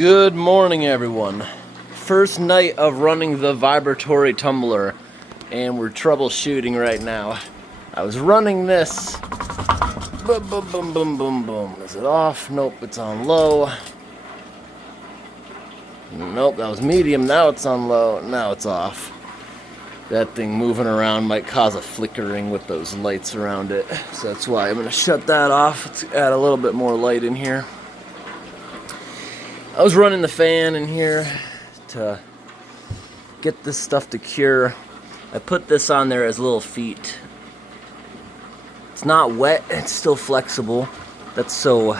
Good morning, everyone. First night of running the Vibratory Tumbler, and we're troubleshooting right now. I was running this. Boom, boom, boom, boom, boom, boom. Is it off? Nope, it's on low. Nope, that was medium. Now it's on low. Now it's off. That thing moving around might cause a flickering with those lights around it. So that's why I'm going to shut that off. Let's add a little bit more light in here. I was running the fan in here to get this stuff to cure. I put this on there as little feet. It's not wet, it's still flexible. That's so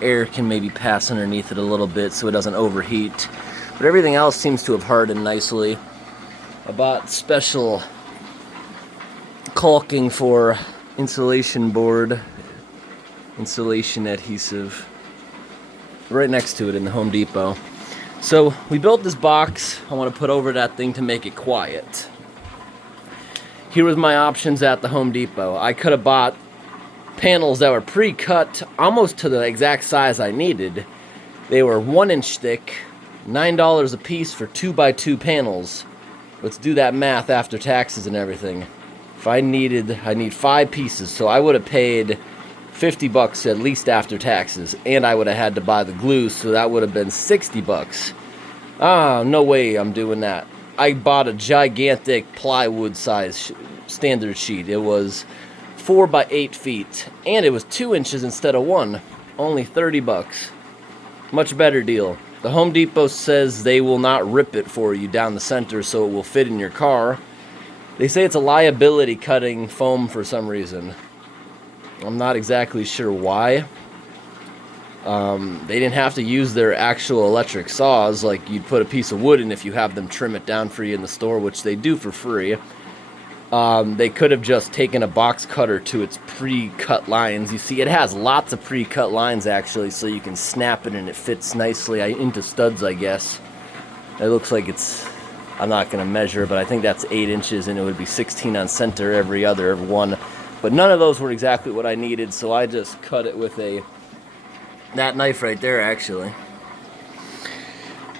air can maybe pass underneath it a little bit so it doesn't overheat. But everything else seems to have hardened nicely. I bought special caulking for insulation board, insulation adhesive, right next to it in the Home Depot. So we built this box I want to put over that thing to make it quiet. Here was my options at the Home Depot. I could have bought panels that were pre-cut almost to the exact size I needed. They were 1 inch thick, $9 a piece for 2x2 panels. Let's do that math after taxes and everything. If I need 5 pieces, so I would have paid $50 at least after taxes, and I would have had to buy the glue, so that would have been $60. Ah, no way I'm doing that. I bought a gigantic plywood size standard sheet. It was 4 by 8 feet, and it was 2 inches instead of 1. Only $30. Much better deal. The Home Depot says they will not rip it for you down the center so it will fit in your car. They say it's a liability cutting foam for some reason. I'm not exactly sure why. They didn't have to use their actual electric saws like you'd put a piece of wood in if you have them trim it down for you in the store, which they do for free. They could have just taken a box cutter to its pre-cut lines. You see, it has lots of pre-cut lines actually, so you can snap it and it fits nicely into studs, I guess. It looks like it's, I'm not going to measure, but I think that's 8 inches, and it would be 16 on center every one. But none of those were exactly what I needed, so I just cut it with that knife right there, actually.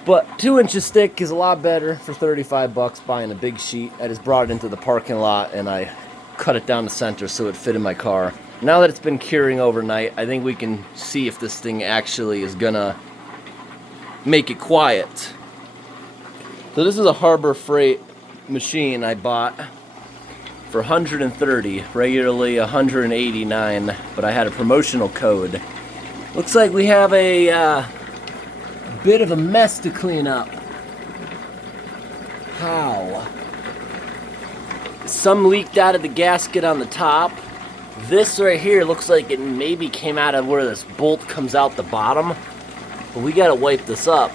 But 2 inches thick is a lot better for $35 buying a big sheet. I just brought it into the parking lot and I cut it down the center so it fit in my car. Now that it's been curing overnight, I think we can see if this thing actually is gonna make it quiet. So this is a Harbor Freight machine I bought for $130, regularly $189, but I had a promotional code. Looks like we have a bit of a mess to clean up. How? Some leaked out of the gasket on the top. This right here looks like it maybe came out of where this bolt comes out the bottom. But we gotta wipe this up.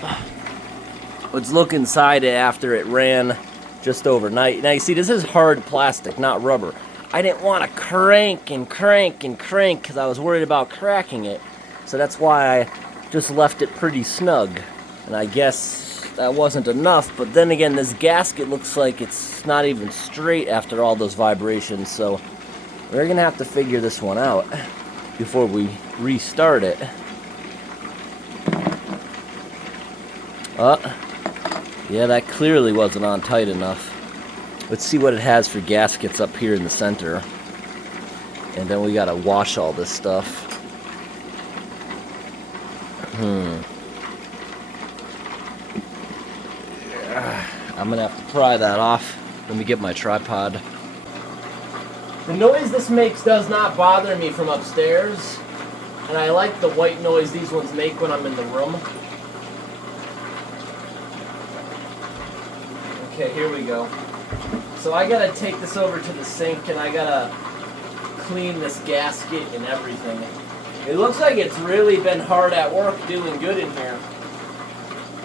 Let's look inside it after it ran just overnight. Now you see, this is hard plastic, not rubber. I didn't want to crank and crank and crank because I was worried about cracking it. So that's why I just left it pretty snug. And I guess that wasn't enough. But then again, this gasket looks like it's not even straight after all those vibrations. So we're going to have to figure this one out before we restart it. Yeah, that clearly wasn't on tight enough. Let's see what it has for gaskets up here in the center. And then we gotta wash all this stuff. I'm gonna have to pry that off. Let me get my tripod. The noise this makes does not bother me from upstairs. And I like the white noise these ones make when I'm in the room. Okay, here we go. So I gotta take this over to the sink and I gotta clean this gasket and everything. It looks like it's really been hard at work doing good in here.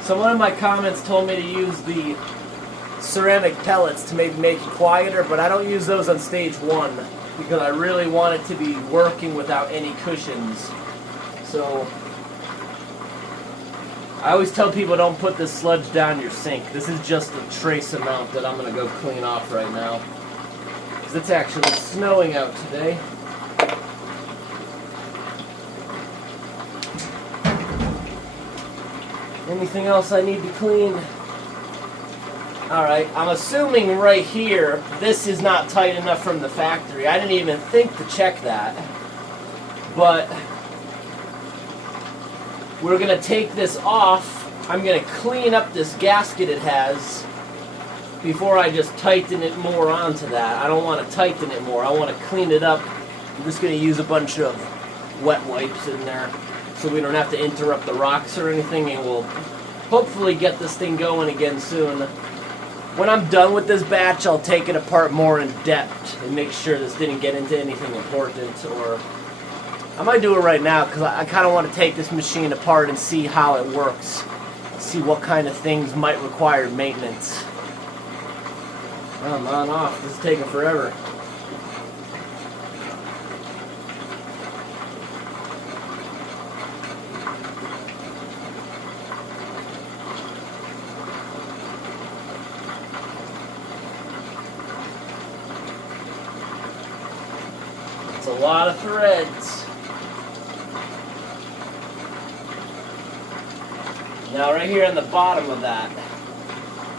Someone in my comments told me to use the ceramic pellets to maybe make it quieter, but I don't use those on stage 1 because I really want it to be working without any cushions. So I always tell people don't put this sludge down your sink. This is just a trace amount that I'm going to go clean off right now. Because it's actually snowing out today. Anything else I need to clean? Alright, I'm assuming right here, this is not tight enough from the factory. I didn't even think to check that. But we're going to take this off. I'm going to clean up this gasket it has before I just tighten it more onto that. I don't want to tighten it more. I want to clean it up. I'm just going to use a bunch of wet wipes in there so we don't have to interrupt the rocks or anything, and we'll hopefully get this thing going again soon. When I'm done with this batch, I'll take it apart more in depth and make sure this didn't get into anything important. Or I might do it right now because I kind of want to take this machine apart and see how it works. See what kind of things might require maintenance. Oh, on off. This is taking forever. It's a lot of threads. Now right here on the bottom of that,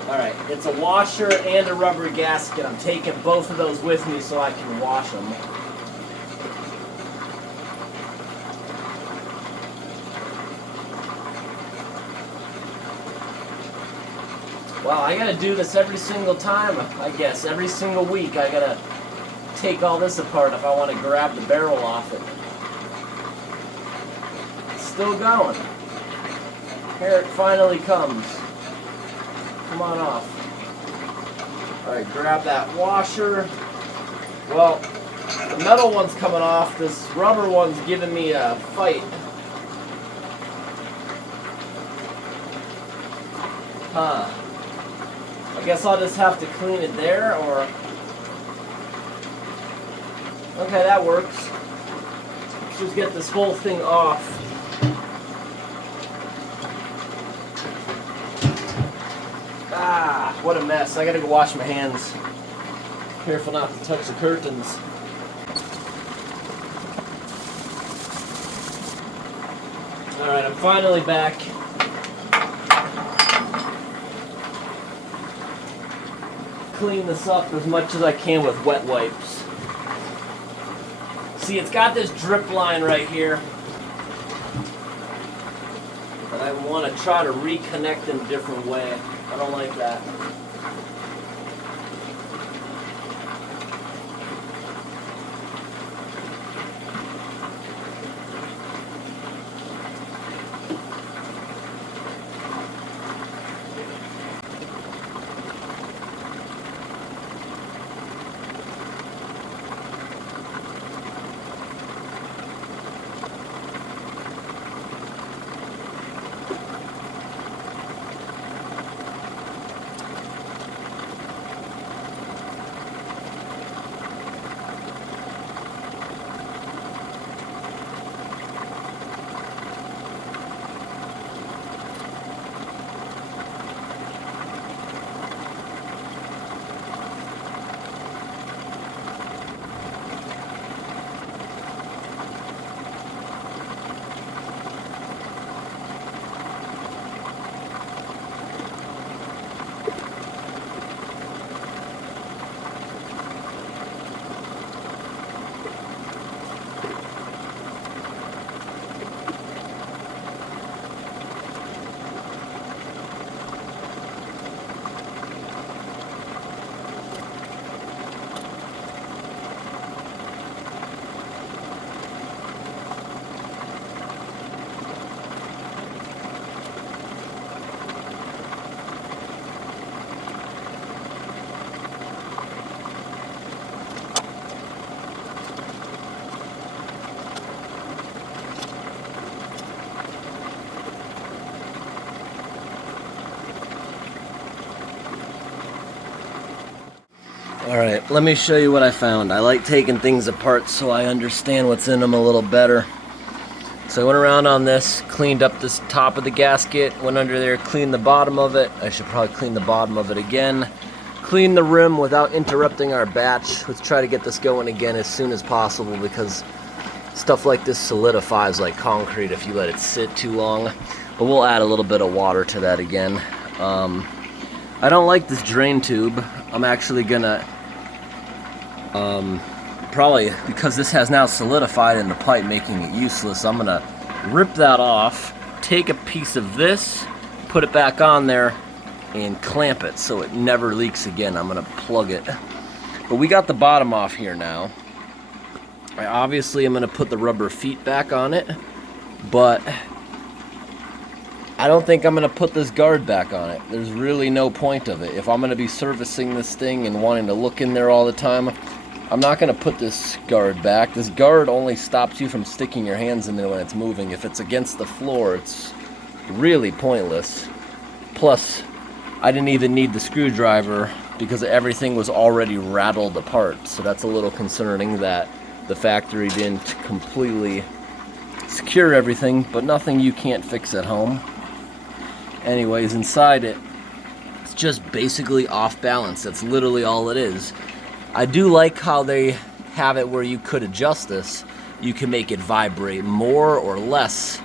alright, it's a washer and a rubber gasket. I'm taking both of those with me so I can wash them. Wow, I gotta do this every single time, I guess. Every single week I gotta take all this apart if I want to grab the barrel off it. It's still going. Here it finally comes. Come on off. Alright, grab that washer. Well, the metal one's coming off. This rubber one's giving me a fight. I guess I'll just have to clean it there, or... Okay, that works. Let's just get this whole thing off. Ah, what a mess. I gotta go wash my hands. Careful not to touch the curtains. Alright, I'm finally back. Clean this up as much as I can with wet wipes. See, it's got this drip line right here. And I want to try to reconnect in a different way. I don't like that. Alright, let me show you what I found. I like taking things apart so I understand what's in them a little better. So I went around on this, cleaned up this top of the gasket, went under there, cleaned the bottom of it. I should probably clean the bottom of it again. Clean the rim without interrupting our batch. Let's try to get this going again as soon as possible because stuff like this solidifies like concrete if you let it sit too long. but we'll add a little bit of water to that again. I don't like this drain tube. I'm actually gonna probably, because this has now solidified in the pipe, making it useless, I'm gonna rip that off, take a piece of this, put it back on there, and clamp it so it never leaks again. I'm gonna plug it. But we got the bottom off here now. I obviously am gonna put the rubber feet back on it, but I don't think I'm gonna put this guard back on it. There's really no point of it. If I'm gonna be servicing this thing and wanting to look in there all the time, I'm not gonna put this guard back. This guard only stops you from sticking your hands in there when it's moving. If it's against the floor, it's really pointless. Plus, I didn't even need the screwdriver because everything was already rattled apart. So that's a little concerning that the factory didn't completely secure everything, but nothing you can't fix at home. Anyways, inside it, it's just basically off balance. That's literally all it is. I do like how they have it where you could adjust this. You can make it vibrate more or less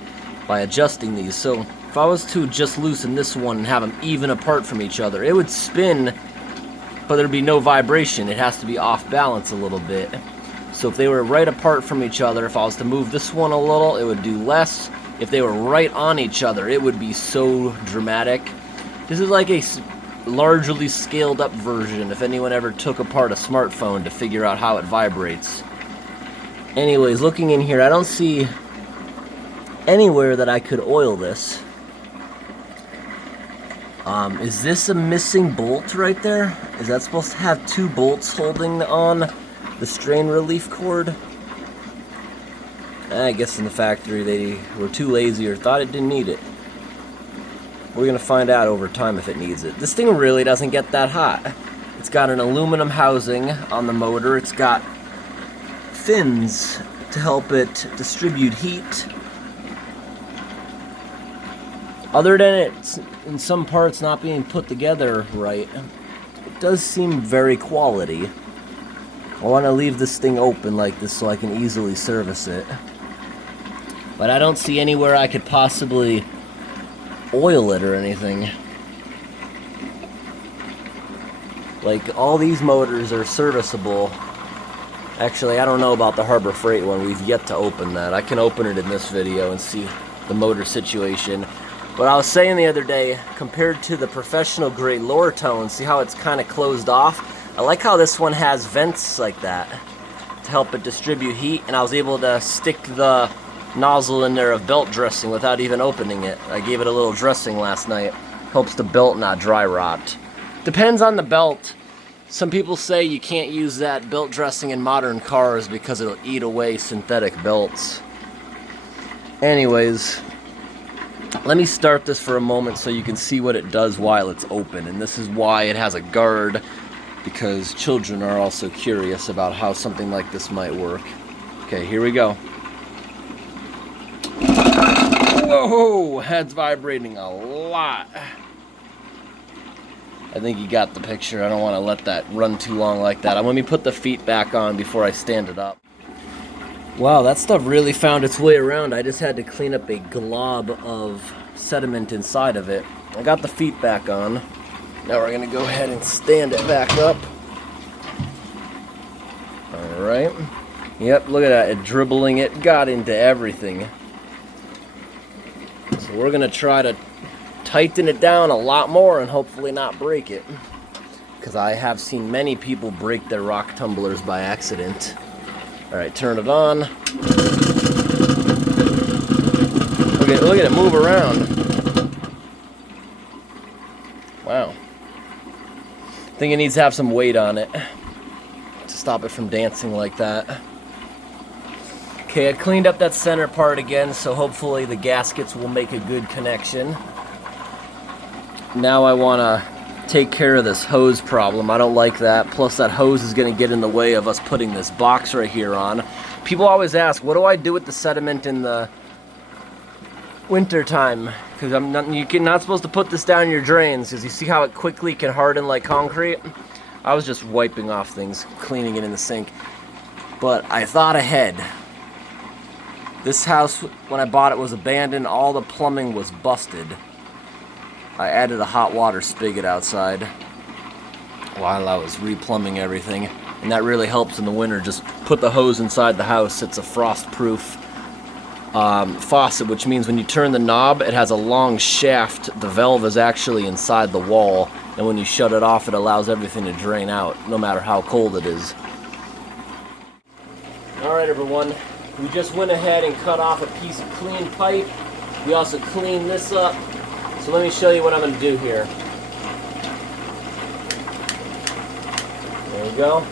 by adjusting these. So if I was to just loosen this one and have them even apart from each other, it would spin, but there'd be no vibration. It has to be off balance a little bit. So if they were right apart from each other, if I was to move this one a little, it would do less. If they were right on each other, it would be so dramatic. This is like a largely scaled up version if anyone ever took apart a smartphone to figure out how it vibrates. Anyways, looking in here, I don't see anywhere that I could oil this. Is this a missing bolt right there? Is that supposed to have two bolts holding on the strain relief cord? I guess in the factory they were too lazy or thought it didn't need it. We're gonna find out over time if it needs it. This thing really doesn't get that hot. It's got an aluminum housing on the motor. It's got fins to help it distribute heat. Other than it, in some parts, not being put together right, it does seem very quality. I want to leave this thing open like this so I can easily service it. But I don't see anywhere I could possibly oil it or anything. Like, all these motors are serviceable. Actually, I don't know about the Harbor Freight one. We've yet to open that. I can open it in this video and see the motor situation. But I was saying the other day, compared to the professional grade lower tone, see how it's kind of closed off? I like how this one has vents like that to help it distribute heat, and I was able to stick the nozzle in there of belt dressing without even opening it. I gave it a little dressing last night. Helps the belt not dry rot. Depends on the belt. Some people say you can't use that belt dressing in modern cars because it'll eat away synthetic belts. Anyways, let me start this for a moment so you can see what it does while it's open. And this is why it has a guard, because children are also curious about how something like this might work. Okay, here we go. Whoa, head's vibrating a lot. I think you got the picture. I don't want to let that run too long like that. Let me put the feet back on before I stand it up. Wow, that stuff really found its way around. I just had to clean up a glob of sediment inside of it. I got the feet back on. Now we're going to go ahead and stand it back up. Alright. Yep, look at that. It dribbling it got into everything. So we're going to try to tighten it down a lot more and hopefully not break it. Because I have seen many people break their rock tumblers by accident. Alright, turn it on. Look at it move around. Wow. I think it needs to have some weight on it to stop it from dancing like that. Okay, I cleaned up that center part again, so hopefully the gaskets will make a good connection. Now I want to take care of this hose problem. I don't like that. Plus that hose is going to get in the way of us putting this box right here on. People always ask, what do I do with the sediment in the winter time? Because you're not supposed to put this down your drains, because you see how it quickly can harden like concrete? I was just wiping off things, cleaning it in the sink. But I thought ahead. This house, when I bought it, was abandoned. All the plumbing was busted. I added a hot water spigot outside while I was replumbing everything, and that really helps in the winter. Just put the hose inside the house. It's a frost-proof faucet, which means when you turn the knob, it has a long shaft. The valve is actually inside the wall, and when you shut it off, it allows everything to drain out, no matter how cold it is. Alright everyone, we just went ahead and cut off a piece of clean pipe. We also cleaned this up. So let me show you what I'm going to do here. There we go.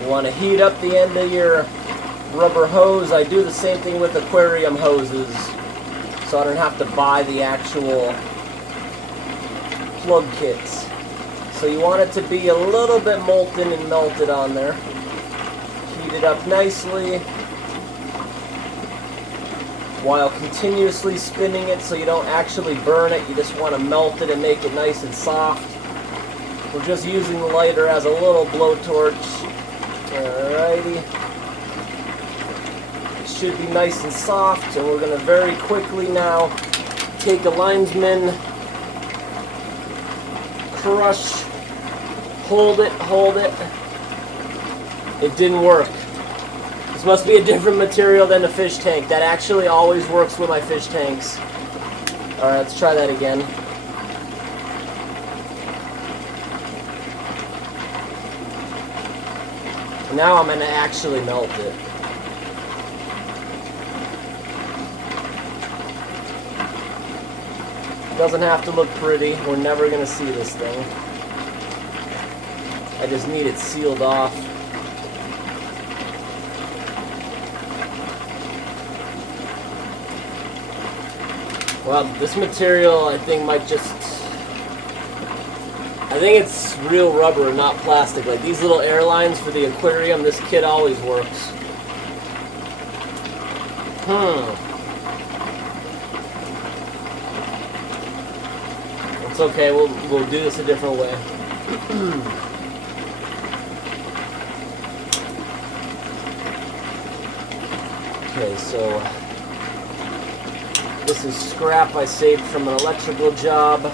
You want to heat up the end of your rubber hose. I do the same thing with aquarium hoses, so I don't have to buy the actual plug kits. So you want it to be a little bit molten and melted on there. Heat it up nicely while continuously spinning it so you don't actually burn it. You just want to melt it and make it nice and soft. We're just using the lighter as a little blowtorch. Alrighty. It should be nice and soft, and we're going to very quickly now take a linesman, crush, hold it. It didn't work. This must be a different material than the fish tank. That actually always works with my fish tanks. Alright, let's try that again. Now I'm going to actually melt it. Doesn't have to look pretty. We're never going to see this thing. I just need it sealed off. Well, this material I think might just... I think it's real rubber, not plastic. Like these little air lines for the aquarium, this kit always works. It's okay, we'll do this a different way. Okay, so this is scrap I saved from an electrical job.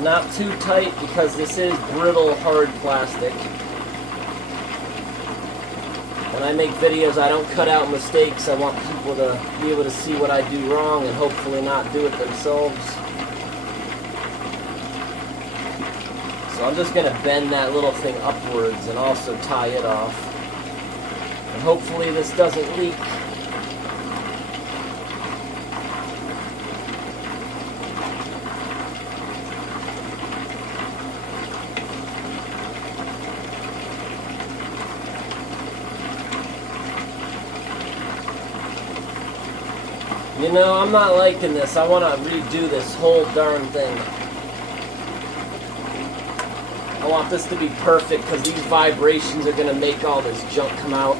Not too tight because this is brittle, hard plastic. When I make videos, I don't cut out mistakes. I want people to be able to see what I do wrong and hopefully not do it themselves. So I'm just going to bend that little thing upwards and also tie it off. And hopefully this doesn't leak. You know, I'm not liking this. I want to redo this whole darn thing. I want this to be perfect because these vibrations are going to make all this junk come out.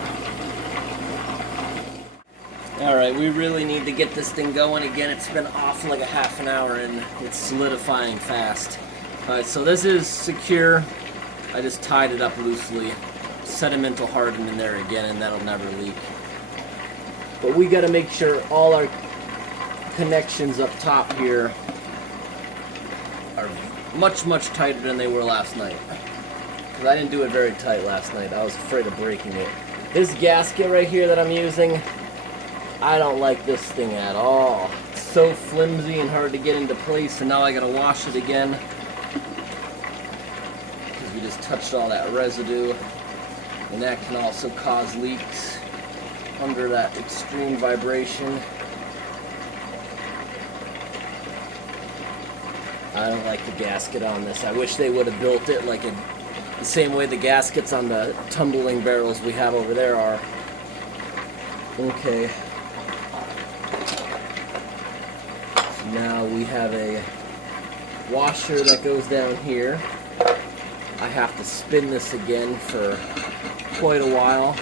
Alright, we really need to get this thing going again. It's been off for like a half an hour and it's solidifying fast. Alright, so this is secure. I just tied it up loosely. Sedimental harden in there again and that'll never leak. But we got to make sure all our connections up top here are much tighter than they were last night. Because I didn't do it very tight last night. I was afraid of breaking it. This gasket right here that I'm using, I don't like this thing at all. It's so flimsy and hard to get into place, and now I gotta wash it again. Because we just touched all that residue. And that can also cause leaks under that extreme vibration. I don't like the gasket on this. I wish they would have built it like the same way the gaskets on the tumbling barrels we have over there are. Okay. So now we have a washer that goes down here. I have to spin this again for quite a while.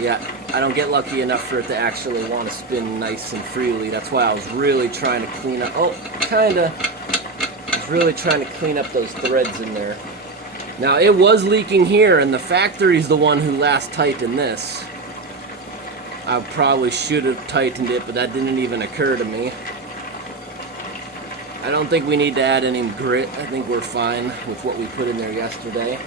Yeah, I don't get lucky enough for it to actually want to spin nice and freely. That's why I was really trying to clean up. Oh, kinda. I was really trying to clean up those threads in there. Now, it was leaking here, and the factory's the one who last tightened this. I probably should have tightened it, but that didn't even occur to me. I don't think we need to add any grit. I think we're fine with what we put in there yesterday.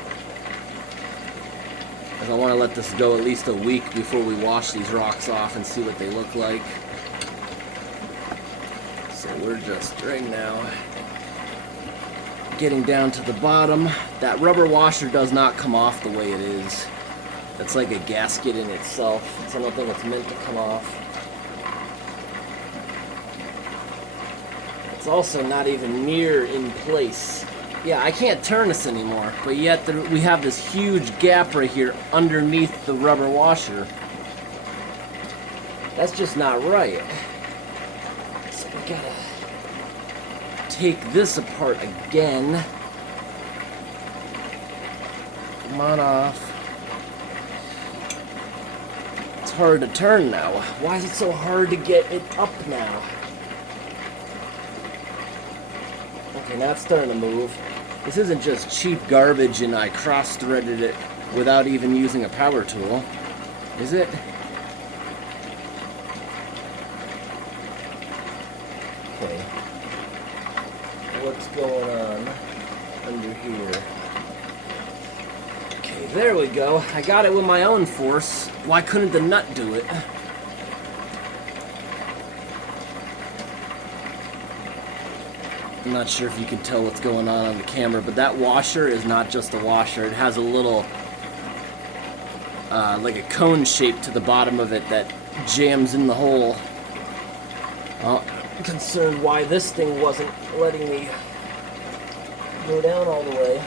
Because I want to let this go at least a week before we wash these rocks off and see what they look like. So we're just right now getting down to the bottom. That rubber washer does not come off the way it is. It's like a gasket in itself. So I don't think it's meant to come off. It's also not even near in place. Yeah, I can't turn this anymore, but yet we have this huge gap right here underneath the rubber washer. That's just not right. So we gotta take this apart again. Come on off. It's hard to turn now. Why is it so hard to get it up now? Okay, now it's starting to move. This isn't just cheap garbage and I cross-threaded it without even using a power tool, is it? Okay. What's going on under here? Okay, there we go. I got it with my own force. Why couldn't the nut do it? I'm not sure if you can tell what's going on the camera, but that washer is not just a washer. It has a little, like a cone shape to the bottom of it that jams in the hole. Well, I'm concerned why this thing wasn't letting me go down all the way.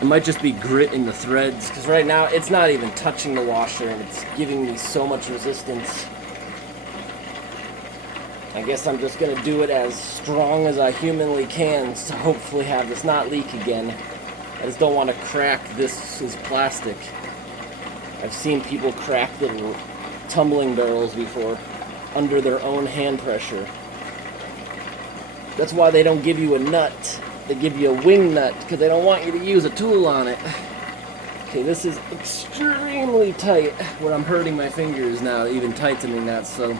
It might just be grit in the threads, because right now it's not even touching the washer and it's giving me so much resistance. I guess I'm just going to do it as strong as I humanly can to hopefully have this not leak again. I just don't want to crack this as plastic. I've seen people crack the tumbling barrels before under their own hand pressure. That's why they don't give you a nut. They give you a wing nut because they don't want you to use a tool on it. Okay, this is extremely tight where I'm hurting my fingers now, even tightening that, so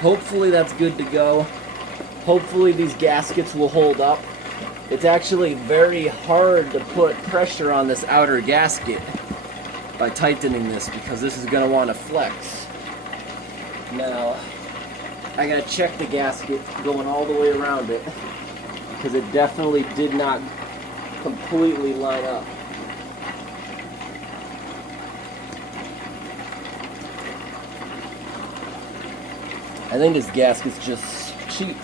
hopefully that's good to go. Hopefully these gaskets will hold up. It's actually very hard to put pressure on this outer gasket by tightening this because this is going to want to flex. Now, I got to check the gasket going all the way around it because it definitely did not completely line up. I think this gasket's just cheap.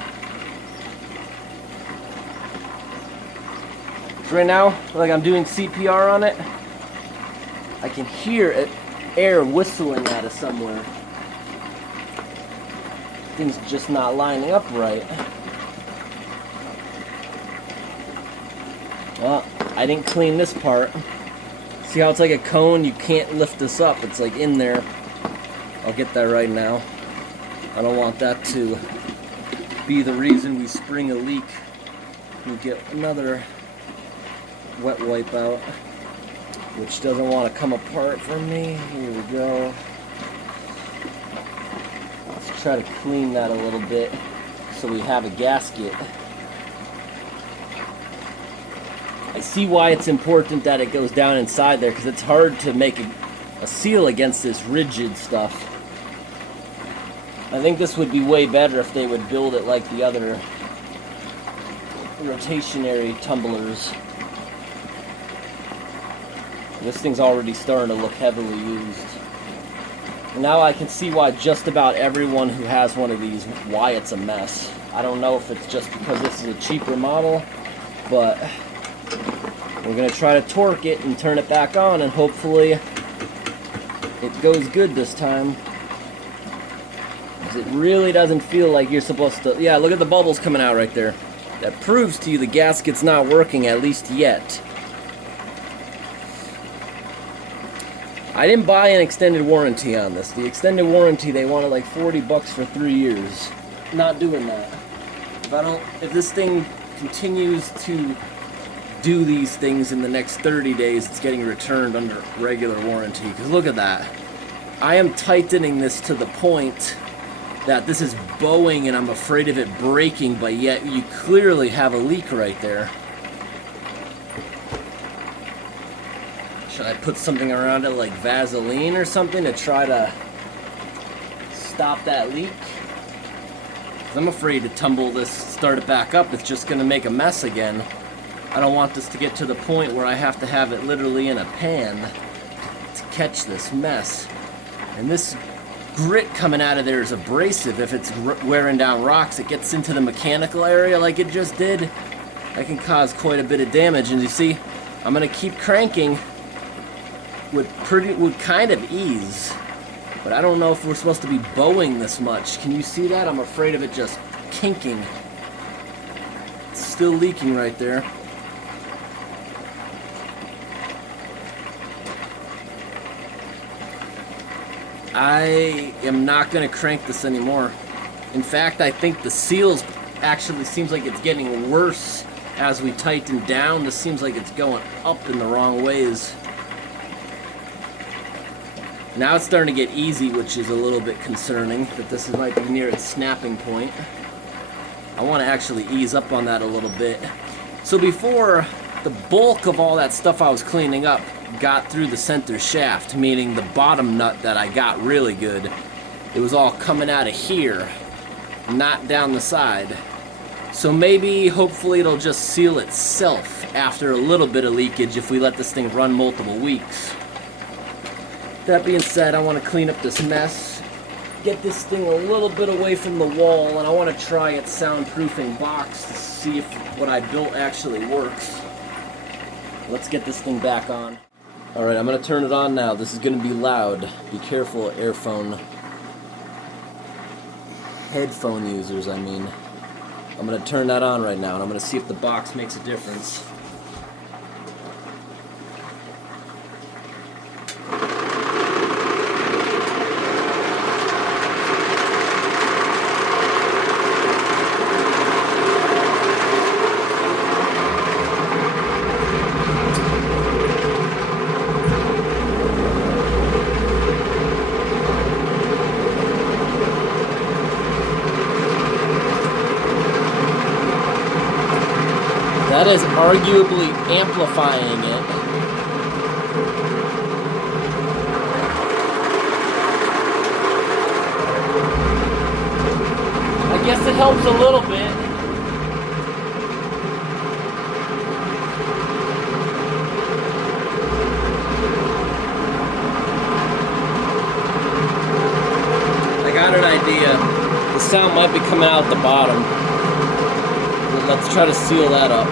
So right now, like I'm doing CPR on it, I can hear it, air whistling at us somewhere. Things just not lining up right. Well, I didn't clean this part. See how it's like a cone? You can't lift this up. It's like in there. I'll get that right now. I don't want that to be the reason we spring a leak. We get another wet wipe out, which doesn't want to come apart from me. Here we go. Let's try to clean that a little bit so we have a gasket. I see why it's important that it goes down inside there because it's hard to make a seal against this rigid stuff. I think this would be way better if they would build it like the other rotationary tumblers. This thing's already starting to look heavily used. Now I can see why just about everyone who has one of these, why it's a mess. I don't know if it's just because this is a cheaper model, but we're going to try to torque it and turn it back on, and hopefully it goes good this time. Because it really doesn't feel like you're supposed to... Yeah, look at the bubbles coming out right there. That proves to you the gasket's not working, at least yet. I didn't buy an extended warranty on this. The extended warranty, they wanted like 40 bucks for 3 years. Not doing that. If this thing continues to do these things in the next 30 days, it's getting returned under regular warranty. Because look at that. I am tightening this to the point that this is bowing and I'm afraid of it breaking, but yet you clearly have a leak right there. Should I put something around it like Vaseline or something to try to stop that leak? 'Cause I'm afraid to tumble this, start it back up, it's just going to make a mess again. I don't want this to get to the point where I have to have it literally in a pan to catch this mess. And this grit coming out of there is abrasive. If it's wearing down rocks, it gets into the mechanical area like it just did. That can cause quite a bit of damage. And you see, I'm going to keep cranking with kind of ease. But I don't know if we're supposed to be bowing this much. Can you see that? I'm afraid of it just kinking. It's still leaking right there. I am not going to crank this anymore. In fact, I think the seals actually seems like it's getting worse as we tighten down. This seems like it's going up in the wrong ways. Now it's starting to get easy, which is a little bit concerning, that this might be near its snapping point. I want to actually ease up on that a little bit. So before, the bulk of all that stuff I was cleaning up got through the center shaft, meaning the bottom nut that I got really good. It was all coming out of here, not down the side. So maybe, hopefully it'll just seal itself after a little bit of leakage if we let this thing run multiple weeks. That being said, I want to clean up this mess, get this thing a little bit away from the wall, and I want to try its soundproofing box to see if what I built actually works. Let's get this thing back on. Alright, I'm going to turn it on now. This is going to be loud. Be careful, headphone users, I mean. I'm going to turn that on right now, and I'm going to see if the box makes a difference. That is arguably amplifying it. I guess it helps a little bit. I got an idea. The sound might be coming out the bottom. Let's try to seal that up.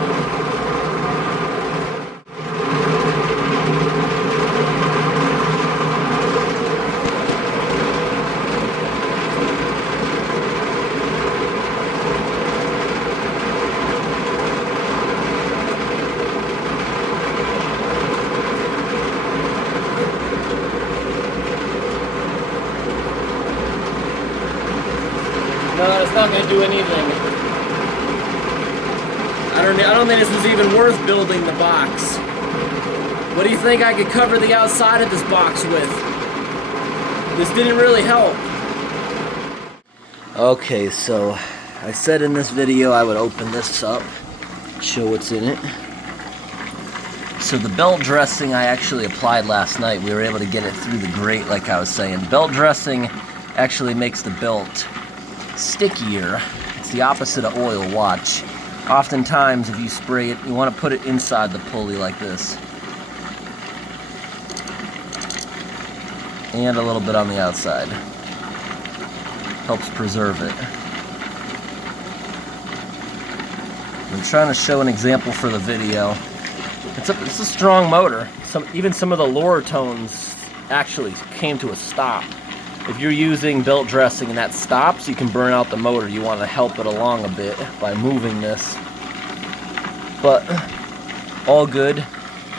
No, it's not going to do anything. I don't think this was even worth building the box. What do you think I could cover the outside of this box with? This didn't really help. Okay, so I said in this video I would open this up, show what's in it. So the belt dressing I actually applied last night. We were able to get it through the grate like I was saying. Belt dressing actually makes the belt stickier. It's the opposite of oil, watch. Oftentimes, if you spray it, you want to put it inside the pulley like this. and a little bit on the outside. Helps preserve it. I'm trying to show an example for the video. It's a strong motor. Even some of the lower tones actually came to a stop. If you're using belt dressing and that stops, you can burn out the motor. You want to help it along a bit by moving this. But all good.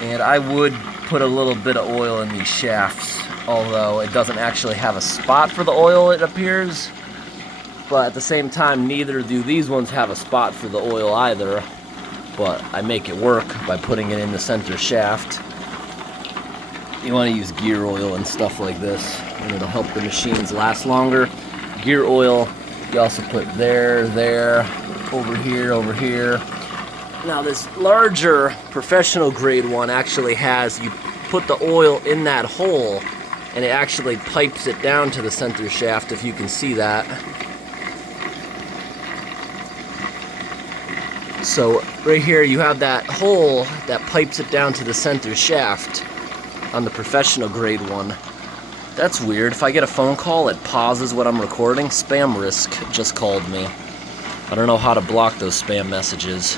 And I would put a little bit of oil in these shafts, although it doesn't actually have a spot for the oil, it appears. But at the same time, neither do these ones have a spot for the oil either. But I make it work by putting it in the center shaft. You want to use gear oil and stuff like this, and it'll help the machines last longer. Gear oil, you also put there, over here. Now this larger professional grade one actually has, you put the oil in that hole, and it actually pipes it down to the center shaft, if you can see that. So right here you have that hole that pipes it down to the center shaft on the professional grade one. That's weird. If I get a phone call, it pauses what I'm recording. Spam risk just called me. I don't know how to block those spam messages.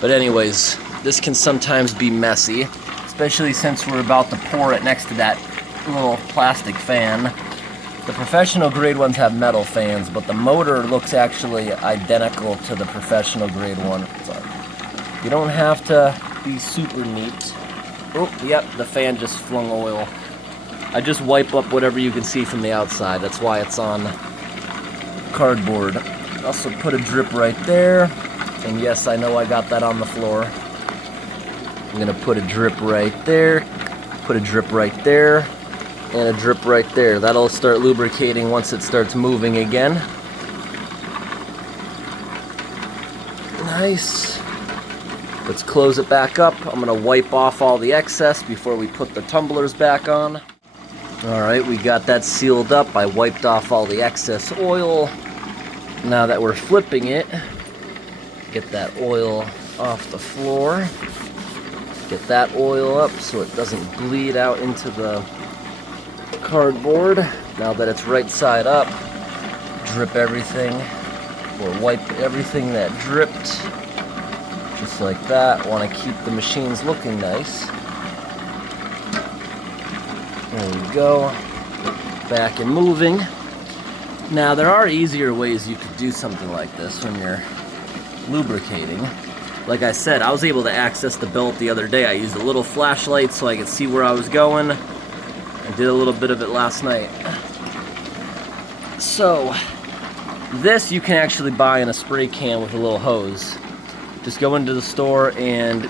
But anyways, this can sometimes be messy, especially since we're about to pour it next to that little plastic fan. The professional grade ones have metal fans, but the motor looks actually identical to the professional grade one. So you don't have to be super neat. Oh, yep, the fan just flung oil. I just wipe up whatever you can see from the outside. That's why it's on cardboard. Also put a drip right there. And yes, I know I got that on the floor. I'm gonna put a drip right there, put a drip right there, and a drip right there. That'll start lubricating once it starts moving again. Nice. Let's close it back up. I'm gonna wipe off all the excess before we put the tumblers back on. Alright, we got that sealed up. I wiped off all the excess oil. Now that we're flipping it, get that oil off the floor. Get that oil up so it doesn't bleed out into the cardboard. Now that it's right side up, drip everything, or wipe everything that dripped. Just like that. Want to keep the machines looking nice. There we go. Back and moving. Now there are easier ways you could do something like this when you're lubricating. Like I said, I was able to access the belt the other day. I used a little flashlight so I could see where I was going. I did a little bit of it last night. So, this you can actually buy in a spray can with a little hose. Just go into the store and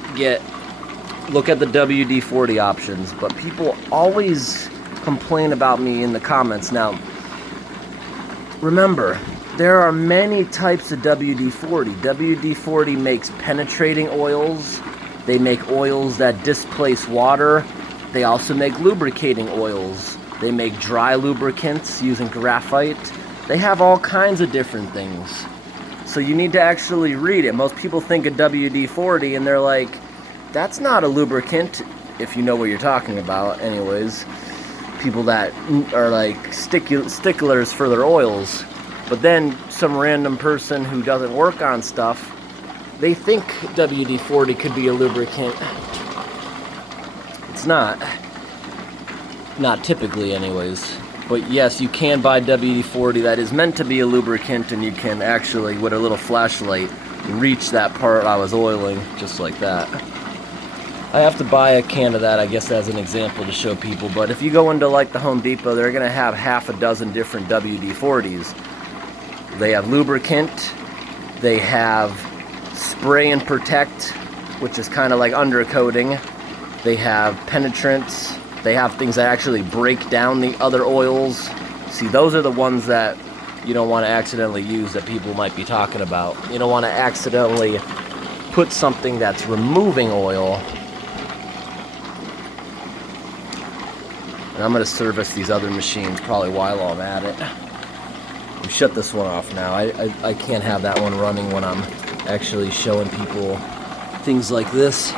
look at the WD-40 options. But people always complain about me in the comments. Now, remember, there are many types of WD-40. WD-40 makes penetrating oils. They make oils that displace water. They also make lubricating oils. They make dry lubricants using graphite. They have all kinds of different things. So you need to actually read it. Most people think of WD-40 and they're like, that's not a lubricant, if you know what you're talking about. Anyways, people that are like sticklers for their oils. But then some random person who doesn't work on stuff, they think WD-40 could be a lubricant. It's not. Not typically anyways. But yes, you can buy WD-40 that is meant to be a lubricant, and you can actually, with a little flashlight, reach that part I was oiling, just like that. I have to buy a can of that, I guess, as an example to show people. But if you go into like the Home Depot, they're going to have half a dozen different WD-40s. They have lubricant, they have spray and protect, which is kind of like undercoating. They have penetrants. They have things that actually break down the other oils. See, those are the ones that you don't want to accidentally use that people might be talking about. You don't want to accidentally put something that's removing oil. And I'm going to service these other machines probably while I'm at it. We shut this one off now. I can't have that one running when I'm actually showing people things like this.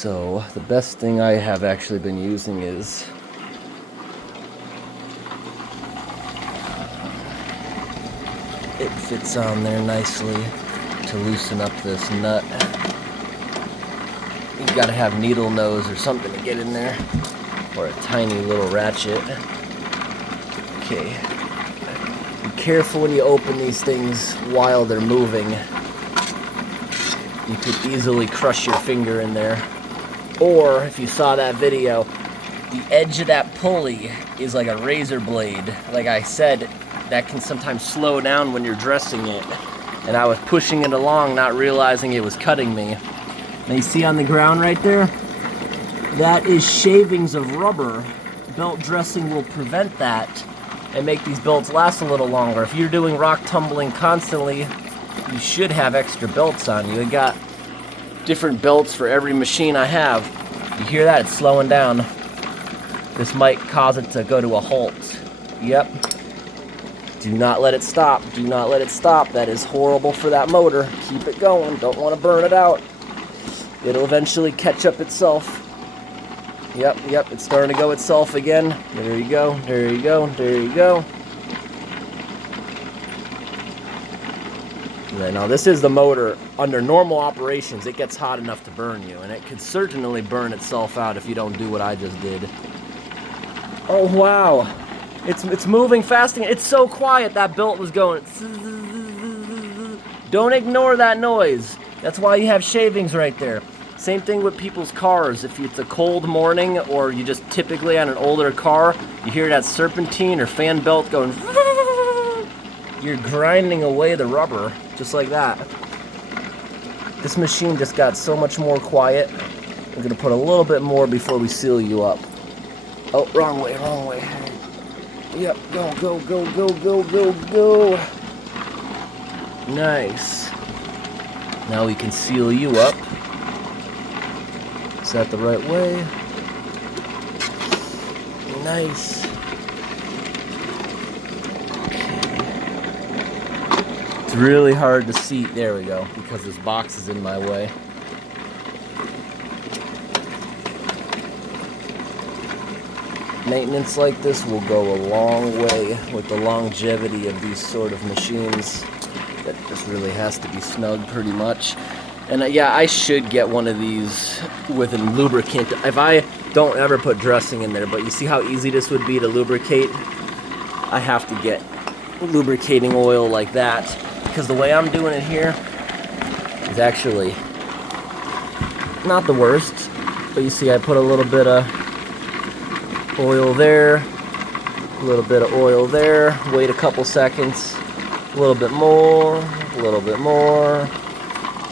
So the best thing I have actually been using is it fits on there nicely to loosen up this nut. You gotta have needle nose or something to get in there, or a tiny little ratchet. Okay. Be careful when you open these things while they're moving. You could easily crush your finger in there. Or, if you saw that video, the edge of that pulley is like a razor blade. Like I said, that can sometimes slow down when you're dressing it. And I was pushing it along, not realizing it was cutting me. Now you see on the ground right there? That is shavings of rubber. Belt dressing will prevent that and make these belts last a little longer. If you're doing rock tumbling constantly, you should have extra belts on you. I got different belts for every machine I have. You hear that? It's slowing down. This might cause it to go to a halt. Yep. Do not let it stop. Do not let it stop. That is horrible for that motor. Keep it going. Don't want to burn it out. It'll eventually catch up itself. Yep, it's starting to go itself again. There you go, there you go, there you go. Now this is the motor. Under normal operations, it gets hot enough to burn you, and it could certainly burn itself out if you don't do what I just did. Oh wow, it's moving fast. It's so quiet. That belt was going. Don't ignore that noise. That's why you have shavings right there. Same thing with people's cars. If it's a cold morning or you just typically on an older car, you hear that serpentine or fan belt going. You're grinding away the rubber just like that. This machine just got so much more quiet. We're gonna put a little bit more before we seal you up. Oh, wrong way, wrong way. Yep, go, go, go, go, go, go, go. Nice. Now we can seal you up. Is that the right way? Nice. It's really hard to see. There we go, because this box is in my way. Maintenance like this will go a long way with the longevity of these sort of machines. That just really has to be snug pretty much. And yeah, I should get one of these with a lubricant. If I don't ever put dressing in there, but you see how easy this would be to lubricate? I have to get lubricating oil like that, because the way I'm doing it here is actually not the worst. But you see I put a little bit of oil there, a little bit of oil there, wait a couple seconds, a little bit more, a little bit more.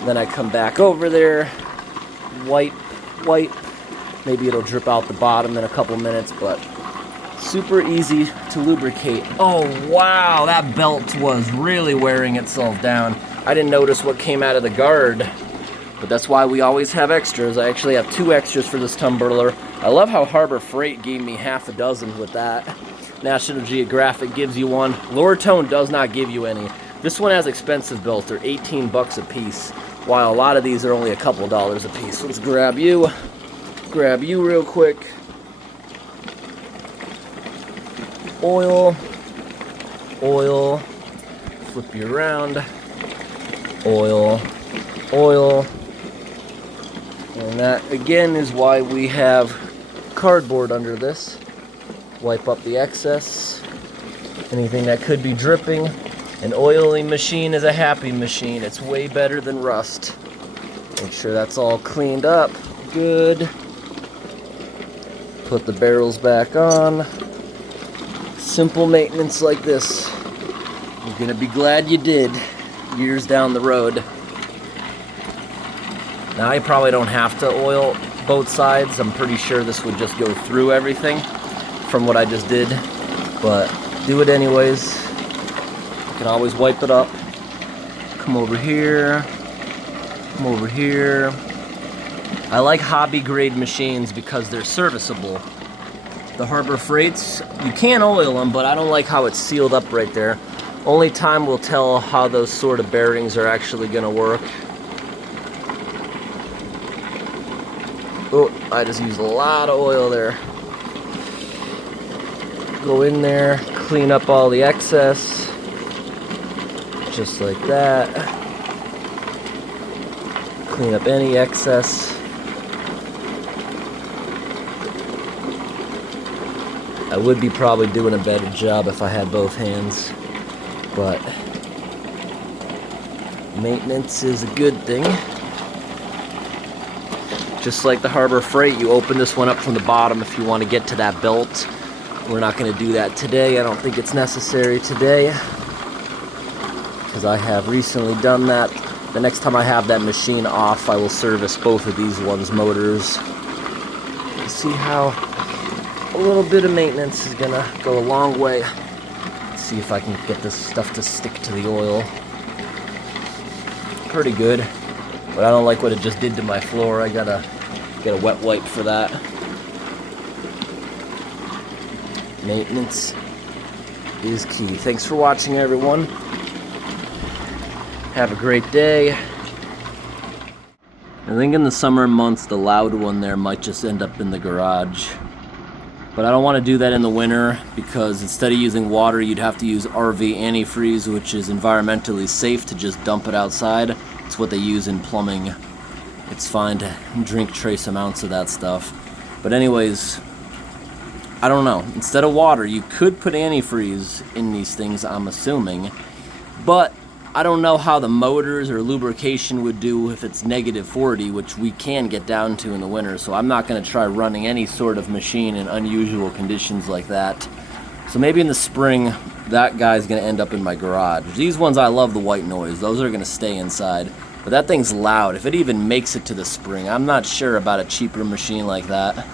Then I come back over there, wipe, maybe it'll drip out the bottom in a couple minutes, but super easy to lubricate. Oh wow, that belt was really wearing itself down. I didn't notice what came out of the guard, but that's why we always have extras. I actually have 2 extras for this tumbler. I love how Harbor Freight gave me half a dozen with that. National Geographic gives you one. Lortone does not give you any. This one has expensive belts. They're 18 bucks a piece, while a lot of these are only a couple dollars a piece. Let's grab you real quick. Oil, flip you around, oil, and that again is why we have cardboard under this. Wipe up the excess, anything that could be dripping. An oily machine is a happy machine. It's way better than rust. Make sure that's all cleaned up good. Put the barrels back on. Simple maintenance like this. You're gonna be glad you did years down the road. Now I probably don't have to oil both sides. I'm pretty sure this would just go through everything from what I just did, but do it anyways. You can always wipe it up. Come over here. Come over here. I like hobby grade machines because they're serviceable. The Harbor Freights, you can oil them, but I don't like how it's sealed up right there. Only time will tell how those sort of bearings are actually going to work. Oh, I just used a lot of oil there. Go in there, clean up all the excess, just like that. Clean up any excess. I would be probably doing a better job if I had both hands, but maintenance is a good thing. Just like the Harbor Freight, you open this one up from the bottom if you want to get to that belt. We're not going to do that today. I don't think it's necessary today, because I have recently done that. The next time I have that machine off, I will service both of these ones' motors. You see how a little bit of maintenance is going to go a long way. Let's see if I can get this stuff to stick to the oil. Pretty good, but I don't like what it just did to my floor. I gotta get a wet wipe for that. Maintenance is key. Thanks for watching, everyone. Have a great day. I think in the summer months, the loud one there might just end up in the garage. But I don't want to do that in the winter, because instead of using water, you'd have to use RV antifreeze, which is environmentally safe to just dump it outside. It's what they use in plumbing. It's fine to drink trace amounts of that stuff. But anyways, I don't know. Instead of water, you could put antifreeze in these things, I'm assuming. But I don't know how the motors or lubrication would do if it's -40, which we can get down to in the winter. So I'm not going to try running any sort of machine in unusual conditions like that. So maybe in the spring, that guy's going to end up in my garage. These ones, I love the white noise. Those are going to stay inside. But that thing's loud. If it even makes it to the spring, I'm not sure about a cheaper machine like that.